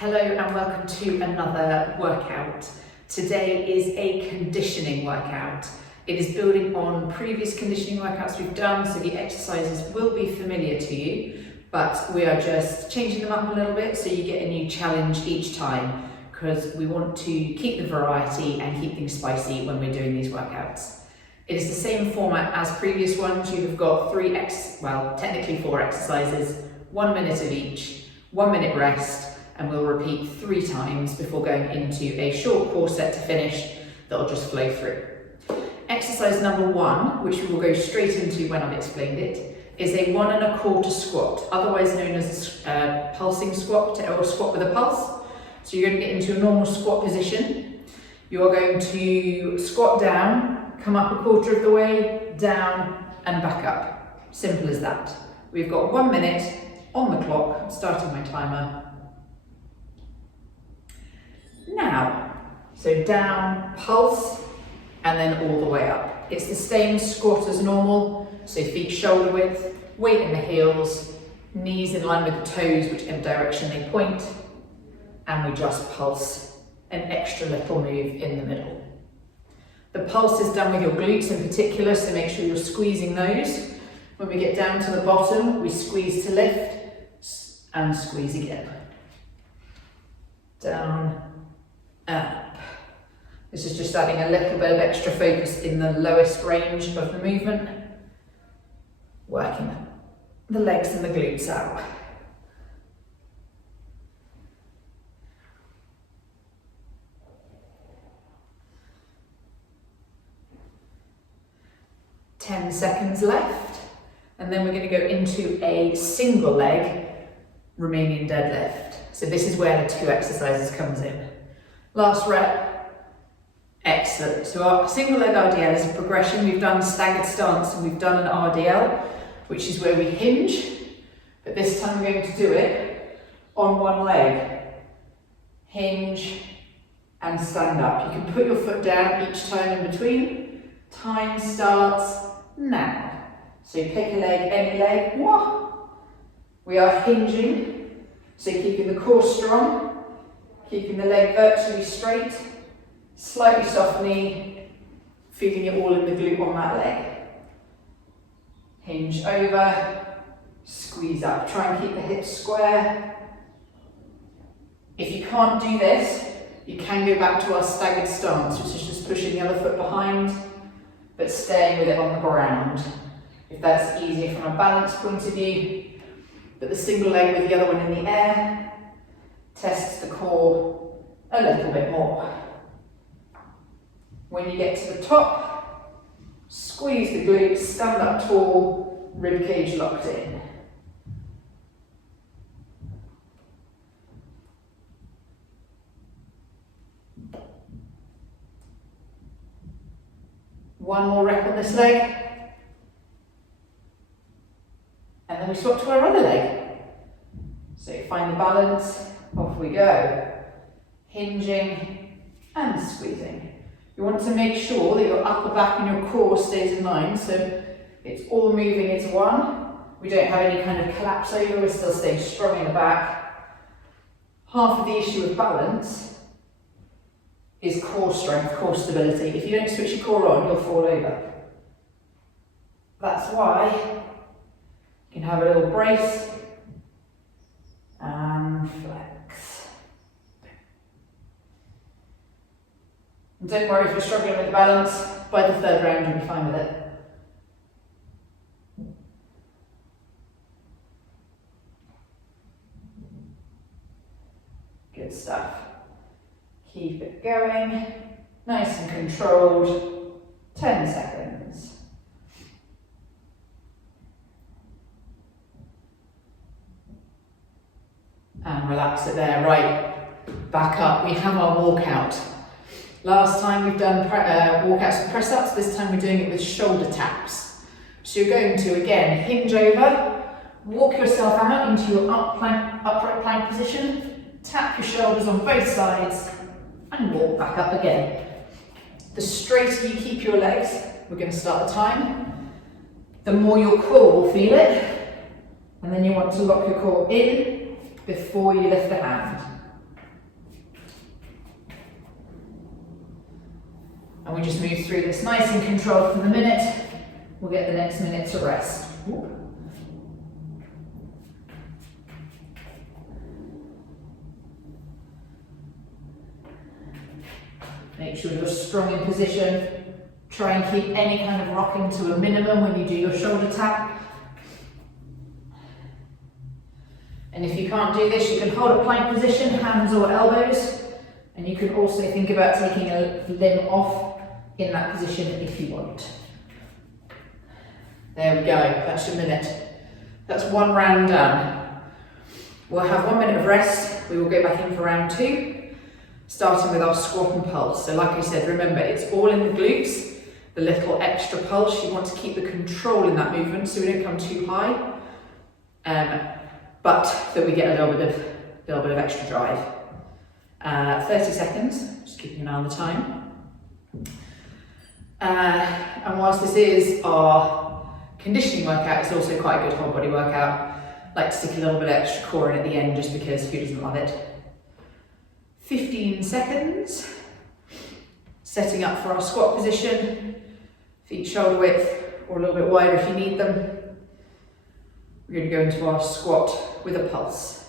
Hello and welcome to another workout. Today is a conditioning workout. It is building on previous conditioning workouts we've done, so the exercises will be familiar to you, but we are just changing them up a little bit so you get a new challenge each time, because we want to keep the variety and keep things spicy when we're doing these workouts. It is the same format as previous ones. You've got technically four exercises, 1 minute of each, 1 minute rest, and we'll repeat 3 times before going into a short core set to finish that'll just flow through. Exercise number 1, which we will go straight into when I've explained it, is a 1 1/4 squat, otherwise known as a pulsing squat or a squat with a pulse. So you're going to get into a normal squat position. You're going to squat down, come up 1/4 of the way, down and back up. Simple as that. We've got 1 minute on the clock. I'm starting my timer now. So down, pulse, and then all the way up. It's the same squat as normal, so feet shoulder width, weight in the heels, knees in line with the toes, whichever direction they point, and we just pulse an extra little move in the middle. The pulse is done with your glutes in particular, so make sure you're squeezing those. When we get down to the bottom, we squeeze to lift and squeeze again. Down, up. This is just adding a little bit of extra focus in the lowest range of the movement, working the legs and the glutes out. Ten seconds left, and then we're going to go into a single leg Romanian deadlift. So this is where the 2 exercises comes in. Last rep, excellent. So our single leg RDL is a progression. We've done staggered stance and we've done an RDL, which is where we hinge, but this time we're going to do it on 1 leg. Hinge and stand up. You can put your foot down each time in between. Time starts now. So you pick a leg, any leg. We are hinging, so keeping the core strong. Keeping the leg virtually straight, slightly soft knee, feeling it all in the glute on that leg. Hinge over, squeeze up. Try and keep the hips square. If you can't do this, you can go back to our staggered stance, which is just pushing the other foot behind, but staying with it on the ground. If that's easier from a balance point of view, but the single leg with the other one in the air, tests the core a little bit more. When you get to the top, squeeze the glutes, stand up tall, rib cage locked in. One more rep on this leg, and then we swap to our other leg. So find the balance. Off we go, hinging and squeezing. You want to make sure that your upper back and your core stays in line, so it's all moving as one. We don't have any kind of collapse over, we're still staying strong in the back. Half of the issue with balance is core strength, core stability. If you don't switch your core on, you'll fall over. That's why you can have a little brace and flex. And don't worry if you're struggling with the balance, by the 3rd round you'll be fine with it. Good stuff. Keep it going, nice and controlled, 10 seconds. And relax it there, right, back up. We have our walkout. Last time we've done walkouts with press-ups, this time we're doing it with shoulder taps. So you're going to, again, hinge over, walk yourself out into your upright plank position, tap your shoulders on both sides, and walk back up again. The straighter you keep your legs, we're going to start the time, the more your core will feel it, and then you want to lock your core in before you lift the hand. And we just move through this nice and controlled for the minute. We'll get the next minute to rest. Make sure you're strong in position. Try and keep any kind of rocking to a minimum when you do your shoulder tap. And if you can't do this, you can hold a plank position, hands or elbows. And you can also think about taking a limb off in that position if you want. There we go, that's your minute. That's one round done. We'll have 1 minute of rest. We will go back in for round 2, starting with our squat and pulse. So like I said, remember, it's all in the glutes, the little extra pulse. You want to keep the control in that movement so we don't come too high, but that we get a little bit of extra drive. 30 seconds, just keeping an eye on the time. And whilst this is our conditioning workout, it's also quite a good whole body workout. I like to stick a little bit of extra core in at the end just because who doesn't love it. 15 seconds. Setting up for our squat position. Feet shoulder width or a little bit wider if you need them. We're going to go into our squat with a pulse.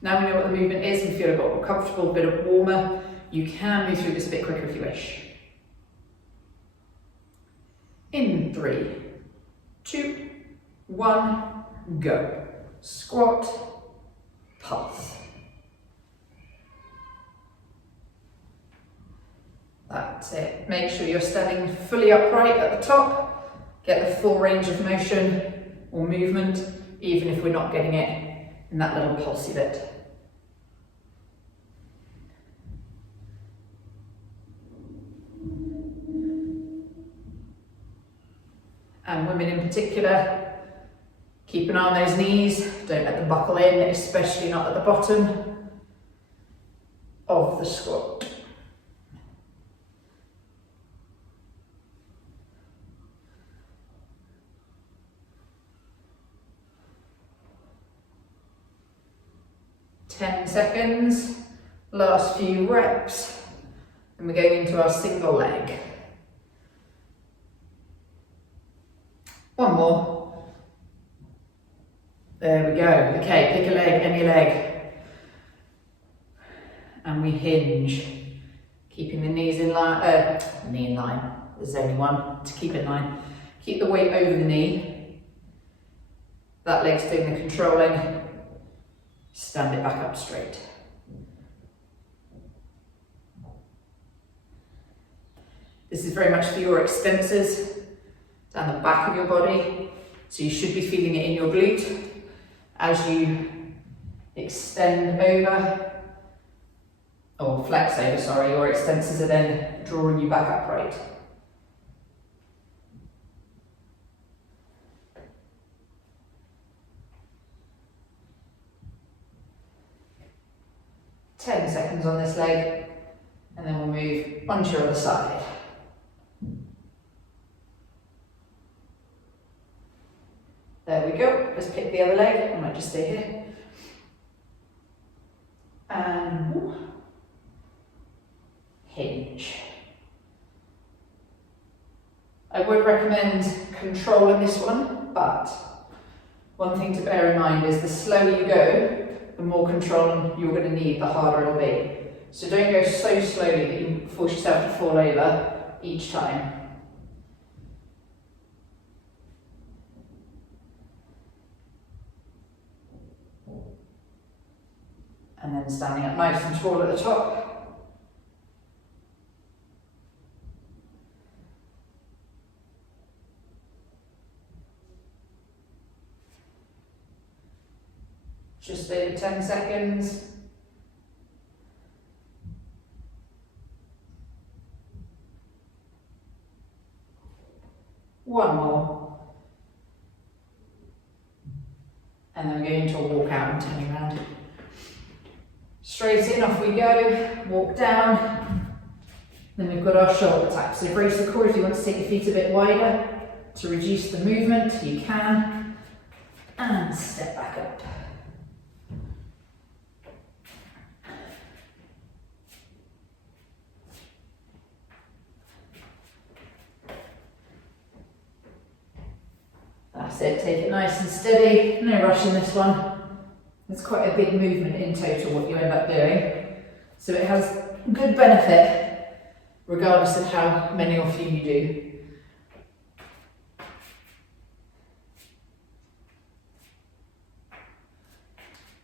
Now we know what the movement is and feel a bit more comfortable, a bit warmer. You can move through this a bit quicker if you wish. In 3, 2, 1, go. Squat, pulse. That's it. Make sure you're standing fully upright at the top. Get the full range of motion or movement, even if we're not getting it in that little pulsey bit. And women in particular, keep an eye on those knees, don't let them buckle in, especially not at the bottom of the squat. Ten seconds, last few reps, and we're going into our single leg. One more. There we go. Okay, pick a leg, any leg. And we hinge. Keeping the knees in line, knee in line. There's only one to keep in line. Keep the weight over the knee. That leg's doing the controlling. Stand it back up straight. This is very much for your extensors down the back of your body. So you should be feeling it in your glute as you extend over, or flex over, sorry, your extensors are then drawing you back upright. Ten seconds on this leg, and then we'll move onto your other side. There we go. Let's pick the other leg. I might just stay here. And hinge. I would recommend controlling this one, but one thing to bear in mind is the slower you go, the more control you're going to need, the harder it'll be. So don't go so slowly that you force yourself to fall over each time. And then standing up nice and tall at the top. Just over 10 seconds. One more. And then we're going to walk out and turning around. Straight in, off we go, walk down. Then we've got our shoulder tap. So brace the core. If you want to take your feet a bit wider to reduce the movement, you can. And step back up. That's it, take it nice and steady, no rush in this one. It's quite a big movement in total what you end up doing. So it has good benefit regardless of how many or few you do.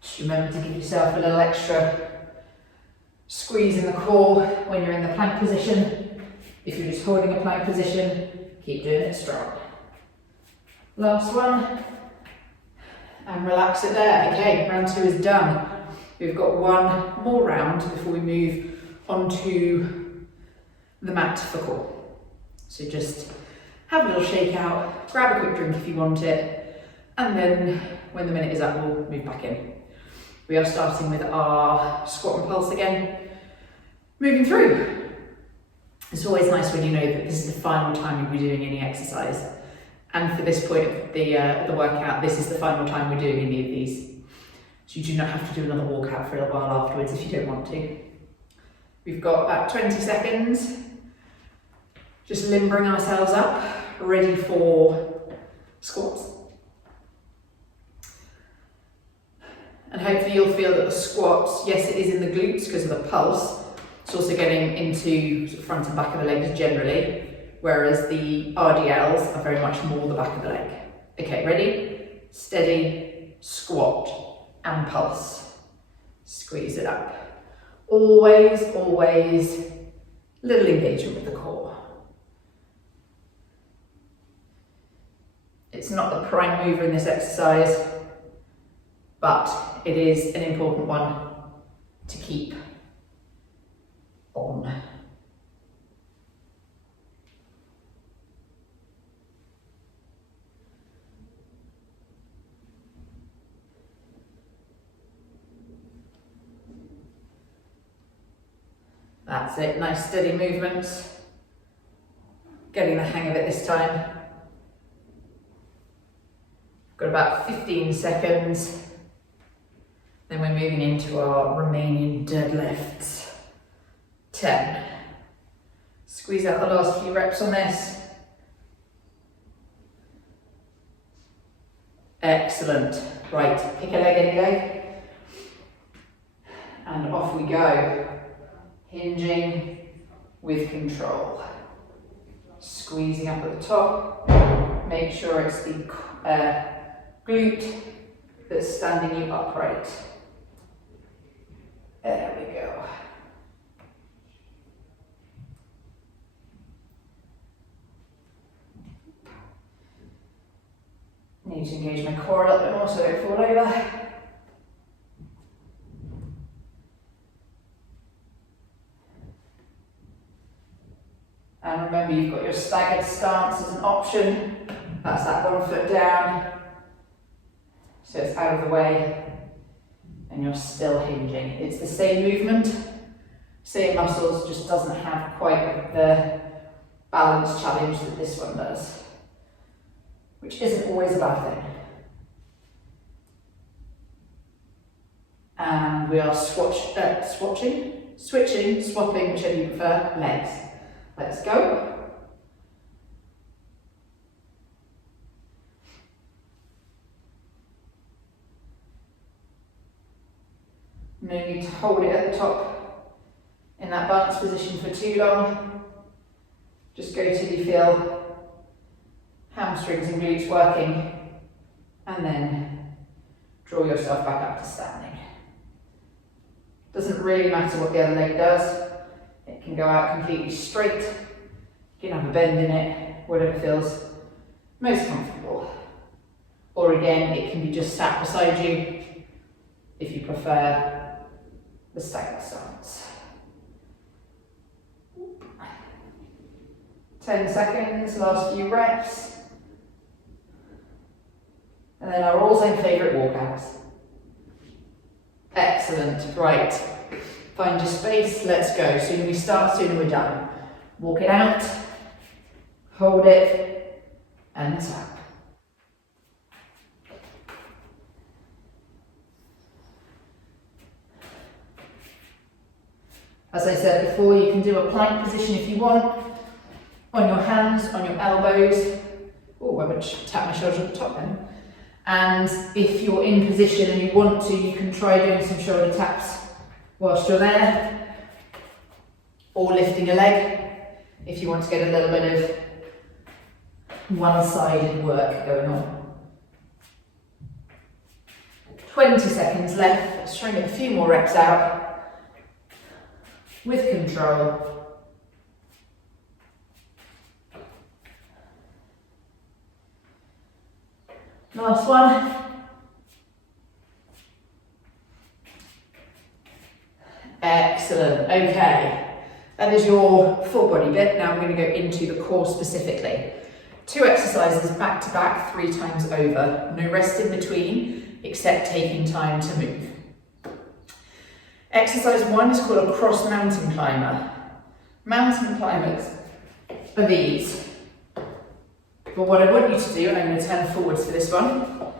Just remember to give yourself a little extra squeeze in the core when you're in the plank position. If you're just holding a plank position, keep doing it strong. Last one, and relax it there. Okay, round 2 is done. We've got one more round before we move onto the mat for core. So just have a little shake out, grab a quick drink if you want it, and then when the minute is up, we'll move back in. We are starting with our squat and pulse again, moving through. It's always nice when you know that this is the final time you'll be doing any exercise. And for this point of the workout, this is the final time we're doing any of these. So you do not have to do another walkout for a little while afterwards if you don't want to. We've got about 20 seconds, just limbering ourselves up, ready for squats. And hopefully you'll feel that the squats, yes, it is in the glutes because of the pulse. It's also getting into sort of front and back of the legs generally, whereas the RDLs are very much more the back of the leg. Okay, ready? Steady, squat, and pulse. Squeeze it up. Always, always little engagement with the core. It's not the prime mover in this exercise, but it is an important one to keep on. That's it, nice steady movements. Getting the hang of it this time. Got about 15 seconds. Then we're moving into our Romanian deadlifts. 10. Squeeze out the last few reps on this. Excellent. Right, pick a leg any day. And off we go. Hinging with control. Squeezing up at the top. Make sure it's the glute that's standing you upright. There we go. Need to engage my core a little bit more so I don't fall over. And remember, you've got your staggered stance as an option. That's that 1 foot down. So it's out of the way and you're still hinging. It's the same movement, same muscles, just doesn't have quite the balance challenge that this one does, which isn't always a bad thing. And we are switching, swapping, whichever you prefer, legs. Let's go. No need to hold it at the top in that balance position for too long. Just go till you feel hamstrings and glutes working, and then draw yourself back up to standing. Doesn't really matter what the other leg does. It can go out completely straight. You can have a bend in it, whatever feels most comfortable. Or again, it can be just sat beside you if you prefer the staggered stance. 10 seconds, last few reps. And then our all-time favourite walkouts. Excellent, right. Find your space, let's go. Sooner we start, sooner we're done. Walk it out, hold it, and tap. As I said before, you can do a plank position if you want, on your hands, on your elbows. Oh, I won't tap my shoulders at the top then. And if you're in position and you want to, you can try doing some shoulder taps whilst you're there, or lifting a leg if you want to get a little bit of one-sided work going on. 20 seconds left. Let's try and get a few more reps out with control. Last one. Excellent. Okay. That is your full body bit. Now we're going to go into the core specifically. 2 exercises back to back, 3 times over. No rest in between, except taking time to move. Exercise 1 is called a cross mountain climber. Mountain climbers are these. But what I want you to do, and I'm going to turn forwards for this one,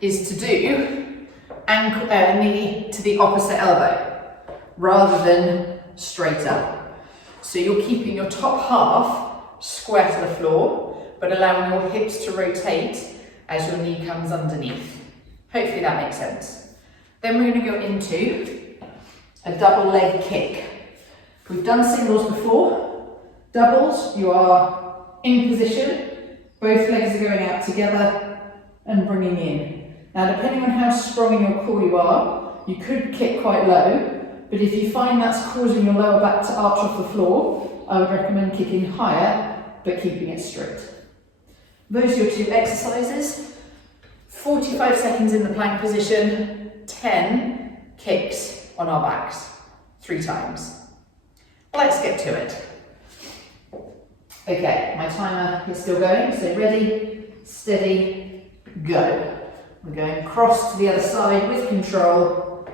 is to do ankle, knee to the opposite elbow, rather than straight up. So you're keeping your top half square to the floor, but allowing your hips to rotate as your knee comes underneath. Hopefully that makes sense. Then we're going to go into a double leg kick. We've done singles before. Doubles, you are in position, both legs are going out together and bringing in. Now, depending on how strong in your core you are, you could kick quite low, but if you find that's causing your lower back to arch off the floor, I would recommend kicking higher, but keeping it straight. Those are your 2 exercises. 45 seconds in the plank position, 10 kicks on our backs, 3 times. Let's get to it. Okay, my timer is still going, so ready, steady, go. We're going cross to the other side with control.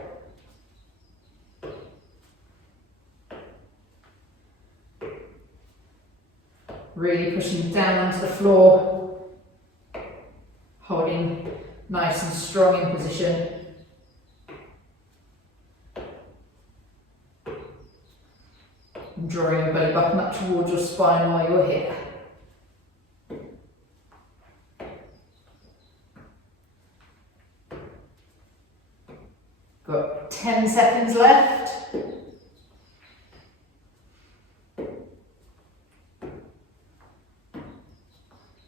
Really pushing down onto the floor, holding nice and strong in position. And drawing your belly button up towards your spine while you're here. Got 10 seconds left.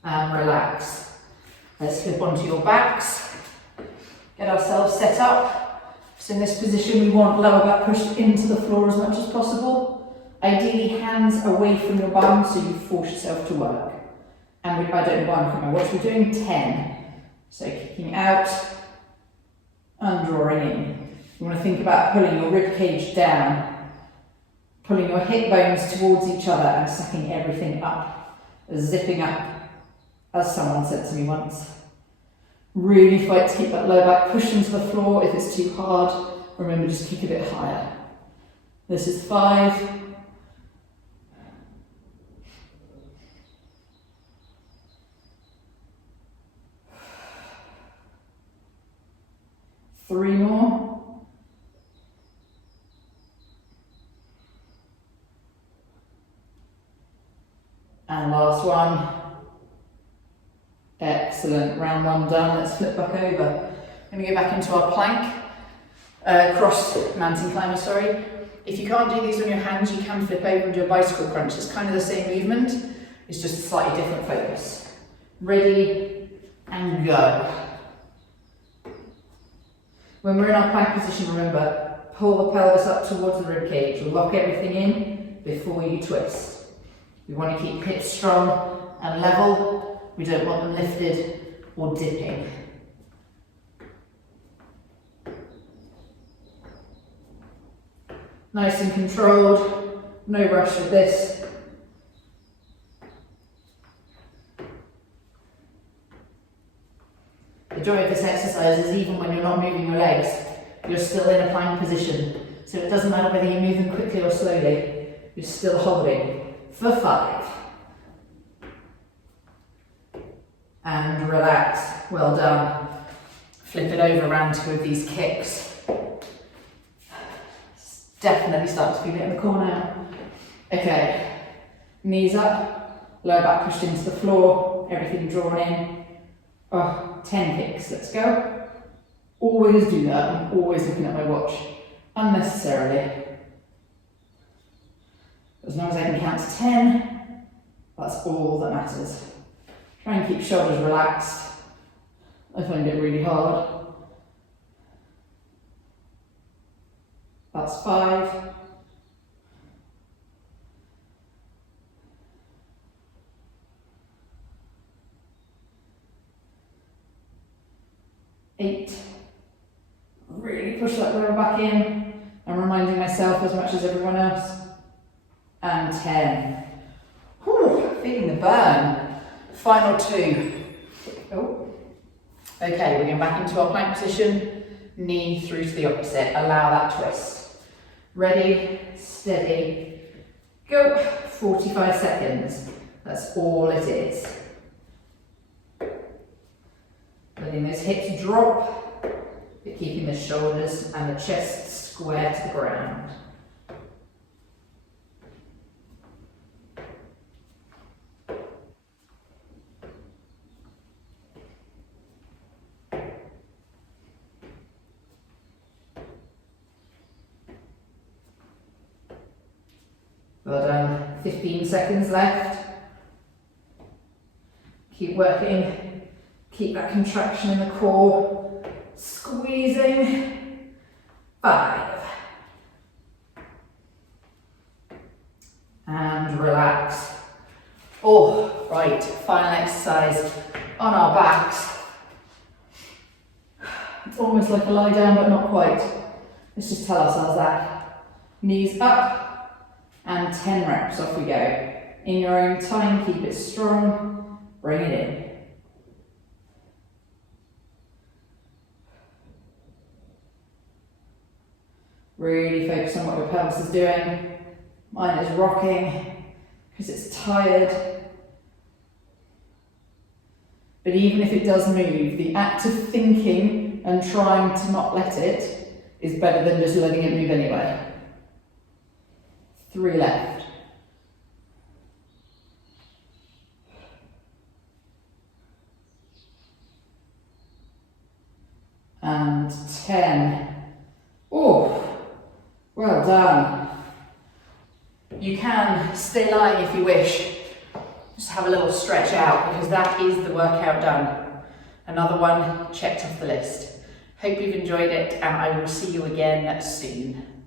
And relax. Let's flip onto your backs. Get ourselves set up. So in this position we want lower back pushed into the floor as much as possible. Ideally hands away from your bum so you force yourself to work. And I don't know why I'm coming. What we're doing, 10. So kicking out and drawing in. You want to think about pulling your rib cage down, pulling your hip bones towards each other and sucking everything up, zipping up, as someone said to me once. Really fight to keep that low back pushed into the floor. If it's too hard, remember just kick a bit higher. This is 5. 3 more. And last one. Excellent, round 1 done. Let's flip back over. I'm going to go back into our plank, cross mountain climber, sorry. If you can't do these on your hands, you can flip over and do a bicycle crunch. It's kind of the same movement, it's just a slightly different focus. Ready, and go. When we're in our plank position, remember, pull the pelvis up towards the rib cage, lock everything in before you twist. We want to keep hips strong and level. We don't want them lifted or dipping. Nice and controlled, no rush with this. The joy of this exercise is even when you're not moving your legs, you're still in a plank position. So it doesn't matter whether you're moving quickly or slowly, you're still holding for 5. And relax, well done. Flip it over around 2 of these kicks. Definitely start to feel it in the core now. Okay, knees up, lower back pushed into the floor. everything drawn in. Oh, 10 kicks, let's go. Always do that, I'm always looking at my watch, unnecessarily. As long as I can count to 10, that's all that matters. Try and keep shoulders relaxed. I find it really hard. That's 5. Eight. Really push that lower back in. I'm reminding myself as much as everyone else. And 10. Whew, feeling the burn. Final 2. Oh. Okay, we're going back into our plank position. Knee through to the opposite. Allow that twist. Ready, steady, go. 45 seconds. That's all it is. Letting those hips drop, but keeping the shoulders and the chest square to the ground. Well done. 15 seconds left. Keep working. Keep that contraction in the core. Squeezing. 5. And relax. Oh, right. Final exercise on our backs. It's almost like a lie down, but not quite. Let's just tell ourselves that. Knees up. And 10 reps, off we go. In your own time, keep it strong, bring it in. Really focus on what your pelvis is doing. Mine is rocking because it's tired. But even if it does move, the act of thinking and trying to not let it is better than just letting it move anyway. 3 left. And 10. Oh, well done. You can stay lying if you wish. Just have a little stretch out because that is the workout done. Another one checked off the list. Hope you've enjoyed it and I will see you again soon.